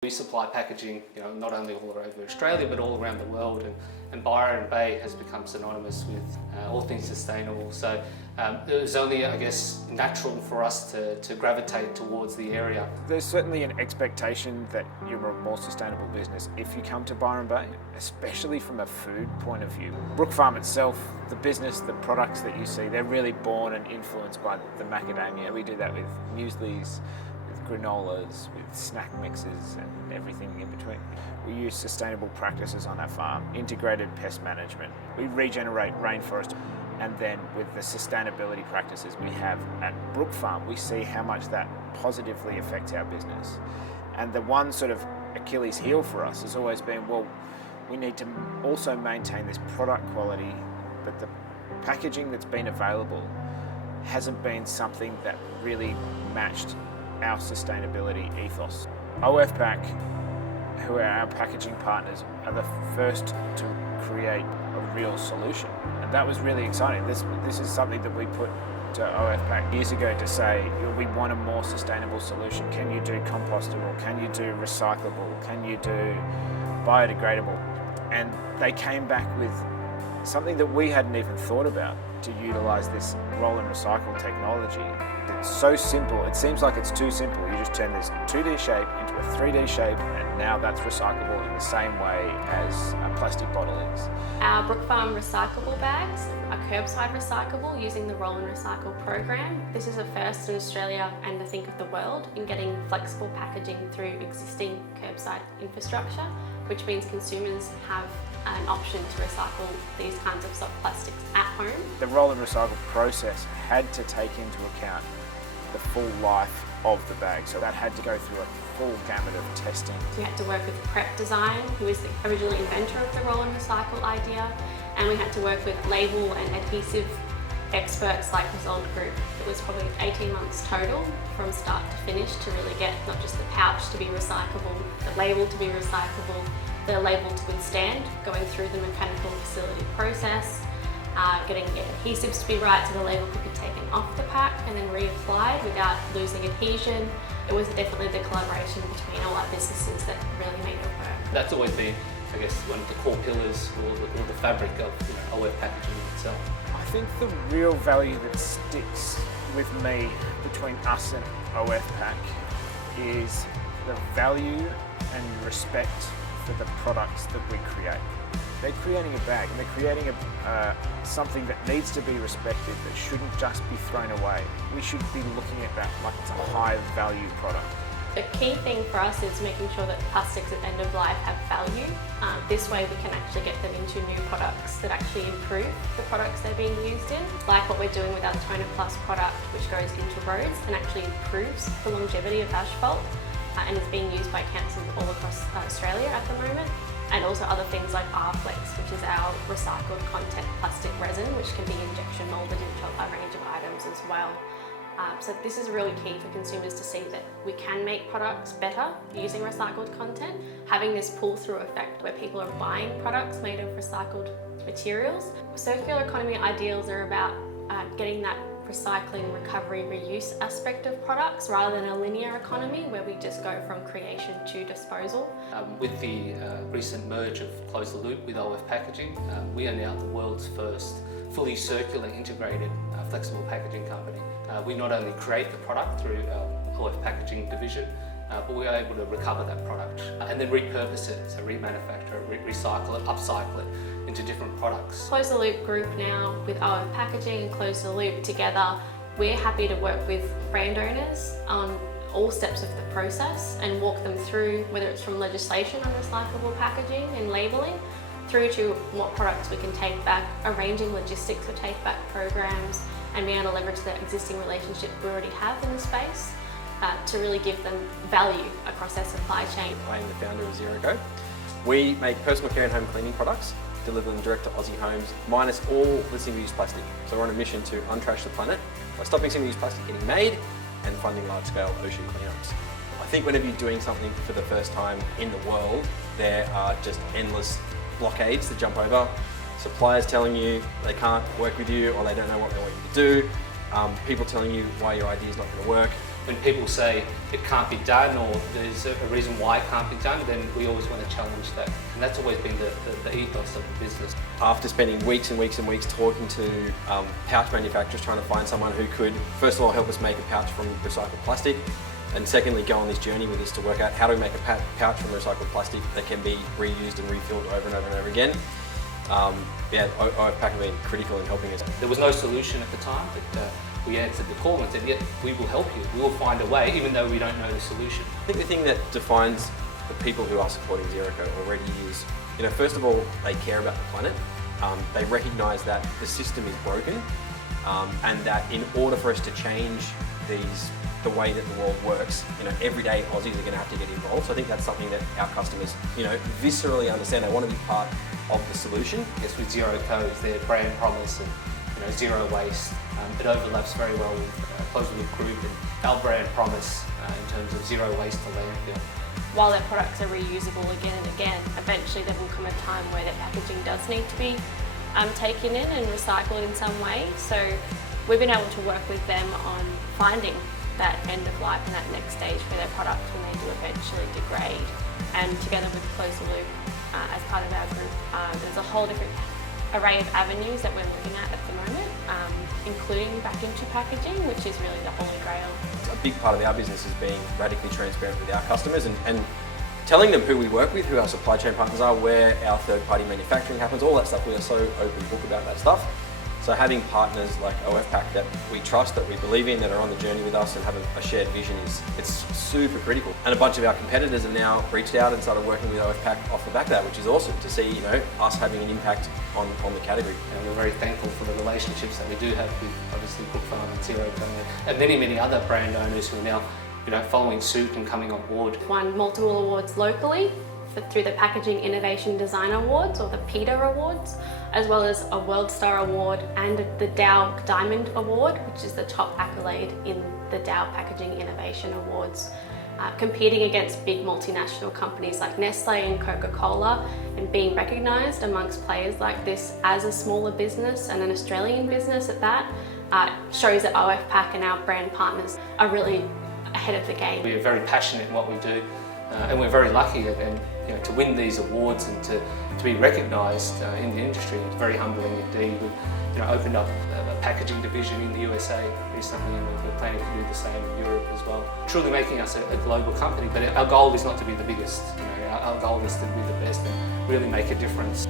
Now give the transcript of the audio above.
We supply packaging, not only all over Australia but all around the world, and Byron Bay has become synonymous with all things sustainable. So it was only, I guess, natural for us to gravitate towards the area. There's certainly an expectation that you're a more sustainable business if you come to Byron Bay, especially from a food point of view. Brookfarm itself, the business, the products that you see, they're really born and influenced by the macadamia. We do that with mueslis, granolas, with snack mixes and everything in between. We use sustainable practices on our farm, integrated pest management. We regenerate rainforest, and then with the sustainability practices we have at Brookfarm, we see how much that positively affects our business. And the one sort of Achilles heel for us has always been, well, we need to also maintain this product quality, but the packaging that's been available hasn't been something that really matched our sustainability ethos. OFPack, who are our packaging partners, are the first to create a real solution. And that was really exciting. This is something that we put to OFPack years ago to say, we want a more sustainable solution. Can you do compostable? Can you do recyclable? Can you do biodegradable? And they came back with something that we hadn't even thought about, to utilise this roll and recycle technology. It's so simple, it seems like it's too simple. You just turn this 2D shape into a 3D shape, and now that's recyclable in the same way as a plastic bottle is. Our Brookfarm recyclable bags are curbside recyclable using the roll and recycle program. This is a first in Australia and I think of the world in getting flexible packaging through existing curbside infrastructure, which means consumers have an option to recycle these kinds of soft plastics at home. The roll and recycle process had to take into account the full life of the bag, so that had to go through a full gamut of testing. We had to work with Prep Design, who is the original inventor of the roll and recycle idea, and we had to work with label and adhesive experts like Result Group. It was probably 18 months total from start to finish to really get not just the pouch to be recyclable, the label to be recyclable, the label to withstand, going through the mechanical facility process, getting the adhesives to be right so the label could be taken off the pack and then reapplied without losing adhesion. It was definitely the collaboration between all our businesses that really made it work. That's always been, I guess, one of the core pillars or the fabric of OF packaging itself. I think the real value that sticks with me between us and OFPack is the value and respect for the products that we create. They're creating a bag and they're creating something that needs to be respected, that shouldn't just be thrown away. We should be looking at that like it's a high value product. The key thing for us is making sure that plastics at the end of life have value. This way we can actually get them into new products that actually improve the products they're being used in. Like what we're doing with our Toner Plus product, which goes into roads and actually improves the longevity of asphalt and is being used by councils all across Australia at the moment. And also other things like R-Flex, which is our recycled content plastic resin, which can be injection moulded into a range of items as well. So this is really key for consumers to see that we can make products better using recycled content. Having this pull-through effect where people are buying products made of recycled materials. Circular economy ideals are about getting that recycling, recovery, reuse aspect of products rather than a linear economy where we just go from creation to disposal. With the recent merge of Close the Loop with OF Packaging, we are now the world's first fully circular integrated flexible packaging company. We not only create the product through our OF Packaging division, but we are able to recover that product and then repurpose it, so remanufacture it, recycle it, upcycle it into different products. Close the Loop group now with OF Packaging and Close the Loop together, we're happy to work with brand owners on all steps of the process and walk them through whether it's from legislation on recyclable packaging and labelling through to what products we can take back, arranging logistics for take back programs and being able to leverage the existing relationships we already have in the space to really give them value across their supply chain. I am the founder of Zero Co. We make personal care and home cleaning products, deliver them direct to Aussie homes, minus all the single-use plastic. So we're on a mission to untrash the planet by stopping single-use plastic getting made and funding large-scale ocean cleanups. I think whenever you're doing something for the first time in the world, there are just endless blockades to jump over. Suppliers telling you they can't work with you or they don't know what they want you to do. People telling you why your idea is not going to work. when people say it can't be done or there's a reason why it can't be done, then we always want to challenge that. And that's always been the ethos of the business. After spending weeks and weeks and weeks talking to pouch manufacturers, trying to find someone who could, first of all, help us make a pouch from recycled plastic, and secondly, go on this journey with us to work out how do we make a pouch from recycled plastic that can be reused and refilled over and over and over again. OFPAC have been critical in helping us. There was no solution at the time, but we answered the call and said, yeah, we will help you. We will find a way, even though we don't know the solution. I think the thing that defines the people who are supporting Zero Co already is, first of all, they care about the planet. They recognise that the system is broken, and that in order for us to change the way that the world works, everyday Aussies are going to have to get involved. So I think that's something that our customers, viscerally understand. They want to be part of the solution. I guess with Zero Co, is their brand promise and zero waste. It overlaps very well with Closed Loop Group and our brand promise in terms of zero waste to landfill. While their products are reusable again and again, eventually there will come a time where their packaging does need to be taken in and recycled in some way. So we've been able to work with them on finding that end of life and that next stage for their products when they do eventually degrade. And together with Close the Loop as part of our group, there's a whole different array of avenues that we're looking at the moment, including back into packaging, which is really the holy grail. A big part of our business is being radically transparent with our customers and telling them who we work with, who our supply chain partners are, where our third-party manufacturing happens, all that stuff. We are so open book about that stuff. So having partners like OFPAC that we trust, that we believe in, that are on the journey with us and have a shared vision it's super critical. And a bunch of our competitors have now reached out and started working with OFPAC off the back of that, which is awesome to see, us having an impact on the category. And we're very thankful for the relationships that we do have with obviously Brookfarm and Zero Co and many other brand owners who are now following suit and coming on board. Won multiple awards locally through the Packaging Innovation Design Awards, or the PETA Awards, as well as a World Star Award and the Dow Diamond Award, which is the top accolade in the Dow Packaging Innovation Awards. Competing against big multinational companies like Nestle and Coca-Cola, and being recognised amongst players like this as a smaller business and an Australian business at that, shows that OFPAC and our brand partners are really ahead of the game. We are very passionate in what we do, and we're very lucky and to win these awards and to be recognised in the industry. It's very humbling indeed. We've opened up a packaging division in the USA recently, and we're planning to do the same in Europe as well. Truly making us a global company, but our goal is not to be the biggest. Our goal is to be the best and really make a difference.